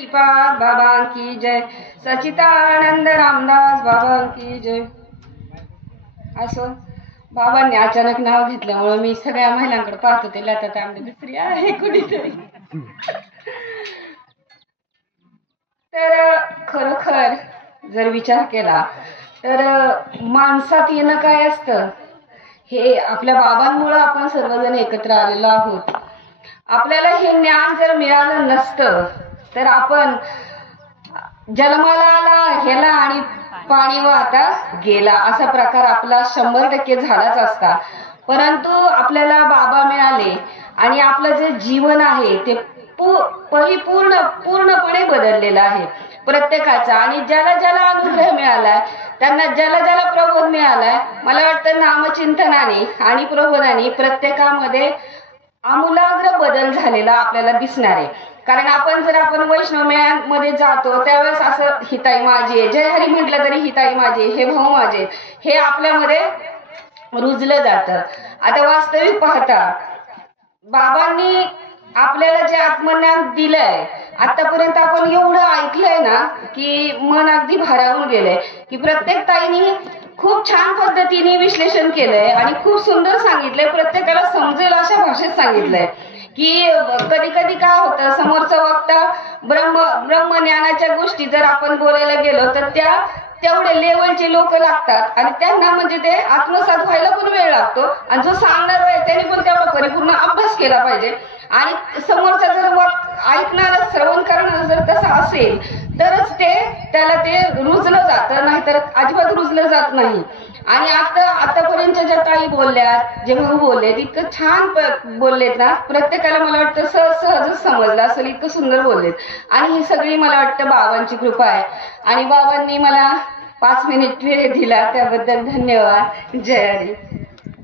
श्रीपाद बाबा की जय। सचितानंद रामदास बाबा की जय। असं बाबांनी अचानक नाव घेतल्यामुळे मी सगळ्या महिलांकडे पाहत होते लता तांबे दुसरी आहे कुणीतरी. तर खरोखर जर विचार केला तर माणसात येणं काय असतं? हे आपल्या बाबांमुळं आपण सर्वजण एकत्र आलेलो आहोत. आपल्याला हे ज्ञान जर मिळालं नसतं तर आपण जन्माला आला गेला आणि पाणी वाहता गेला. असा प्रकार आपला शंभर टक्के झालाच असता. परंतु आपल्याला बाबा मिळाले आणि आपलं जे जीवन आहे ते परिपूर्ण पूर्णपणे बदललेलं आहे. प्रत्येकाचा. आणि ज्याला ज्याला अनुग्रह मिळालाय त्यांना ज्याला ज्याला प्रबोध मिळालाय मला वाटतं नामचिंतनाने आणि प्रबोधाने प्रत्येकामध्ये आमूलाग्र बदल झालेला आपल्याला दिसणार आहे. कारण आपण जर आपण वैष्णवमेळ्यांमध्ये जातो त्यावेळेस असं हिताई माझी जय हरी म्हटलं तरी हिताई माझी हे भाऊ माझे हे आपल्यामध्ये रुजलं जातं. आता वास्तविक पाहता बाबांनी आपल्याला जे आत्मज्ञान दिलंय आतापर्यंत आपण एवढं ऐकलंय ना की मन अगदी भारावून गेलंय. की प्रत्येक ताईनी खूप छान पद्धतीने विश्लेषण केलंय आणि खूप सुंदर सांगितलंय. प्रत्येकाला समजेल अशा भाषेत सांगितलंय. की कधी कधी काय होतं समोरचा वक्ता ब्रह्म ब्रह्मज्ञानाच्या गोष्टी जर आपण बोलायला गेलो तर त्या तेवढे लेवलचे लोक लागतात. आणि त्यांना म्हणजे ते आत्मसात व्हायला पण वेळ लागतो. आणि जो सांगणार आहे त्यांनी पण तेवढा परिपूर्ण अभ्यास केला पाहिजे. आणि समोरचा जर ऐकणारं श्रवण करणारा जर तसं असेल तरच ते त्याला ते रुजलं जातं नाहीतर अजिबात रुजलं जात नाही. आणि आता आतापर्यंतच्या ज्या ताई बोलल्यात जे भाऊ बोललेत इतकं छान बोललेत ना प्रत्येकाला मला वाटतं सहज सहजच समजलं असेल इतकं सुंदर बोललेत. आणि ही सगळी मला वाटतं बाबांची कृपा आहे. आणि बाबांनी मला पाच मिनिट वेळ दिला त्याबद्दल धन्यवाद. जय हरी.